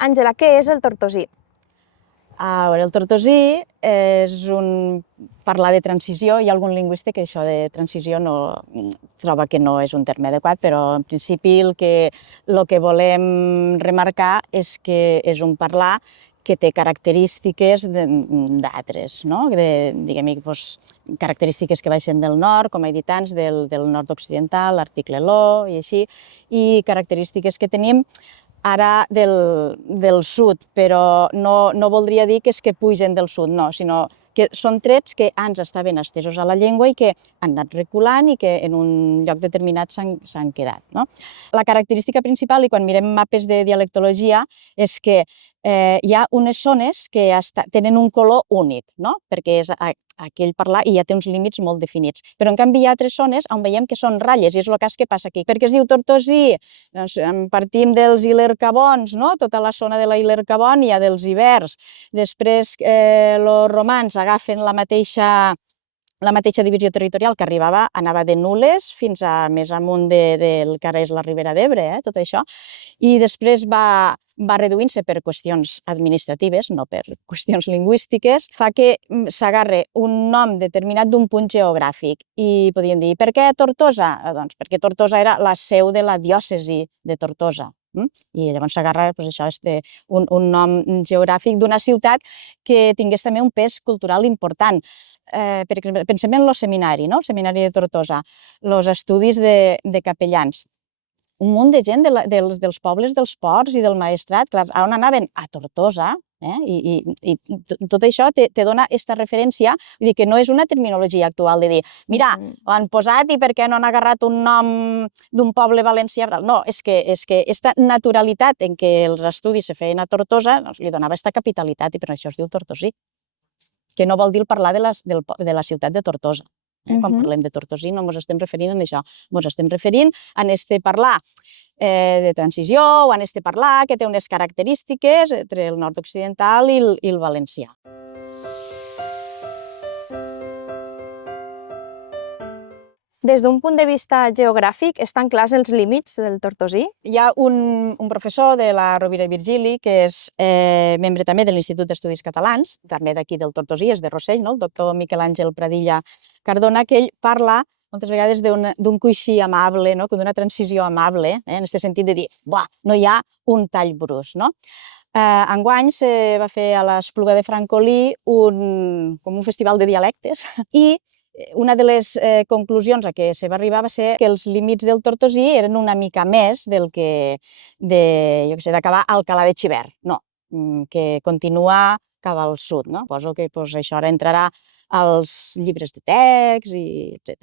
Àngela, què és el tortosí? El tortosí és parlar de transició. Hi ha algun lingüista que això de transició troba que no és un terme adequat, però en principi el que volem remarcar és que és un parlar que té característiques d'altres, no? Diguem-ne, característiques que baixen del nord, com he dit abans, del nord occidental, l'article lo i així, i característiques que tenim ara del sud, però no voldria dir que és que pugen del sud, no, sinó que són trets que ens estaven estesos a la llengua i que han anat reculant i que en un lloc determinat s'han quedat. No? La característica principal, i quan mirem mapes de dialectologia, és que hi ha unes zones que tenen un color únic, no? Perquè és aquell parlar i ja té uns límits molt definits. Però en canvi hi ha altres zones on veiem que són ratlles i és el cas que passa aquí. Per què es diu tortosí? Doncs partim dels Ilercavons, no? Tota la zona de la Ilercavònia, dels ibers. Després els romans agafen la mateixa divisió territorial que anava de Nules fins a més amunt del que ara és la Ribera d'Ebre, tot això, i després va reduint-se per qüestions administratives, no per qüestions lingüístiques, fa que s'agarre un nom determinat d'un punt geogràfic. I podríem dir, per què Tortosa? Doncs perquè Tortosa era la seu de la diòcesi de Tortosa. I llavors s'agarra un nom geogràfic d'una ciutat que tingués també un pes cultural important. Per exemple, pensem en el seminari, no? El seminari de Tortosa, els estudis de capellans. Un munt de gent dels pobles dels ports i del maestrat, clar, on anaven? A Tortosa, i tot això te dona aquesta referència, vull dir que no és una terminologia actual de dir, mira, ho han posat i per què no han agarrat un nom d'un poble valencià? No, és que aquesta naturalitat en què els estudis se feien a Tortosa li donava aquesta capitalitat i per això es diu tortosí, que no vol dir parlar de la ciutat de Tortosa. Quan parlem de tortosí no ens estem referint a això, ens estem referint a este parlar de transició o en este parlar que té unes característiques entre el nord occidental i el valencià. Des d'un punt de vista geogràfic, estan clars els límits del tortosí? Hi ha un professor de la Rovira i Virgili que és membre també de l'Institut d'Estudis Catalans, també d'aquí del Tortosí, és de Rossell, el doctor Miquel Àngel Pradilla Cardona, que ell parla moltes vegades d'un coixí amable, d'una transició amable, en aquest sentit de dir, no hi ha un tall brusc. Enguany se va fer a l'Espluga de Francolí com un festival de dialectes i una de les conclusions a què se va arribar va ser que els límits del tortosí eren una mica més del que d'acabar a Alcalà de Xivert, no, que continua cap al sud. Suposo que això ara entrarà als llibres de text, etc.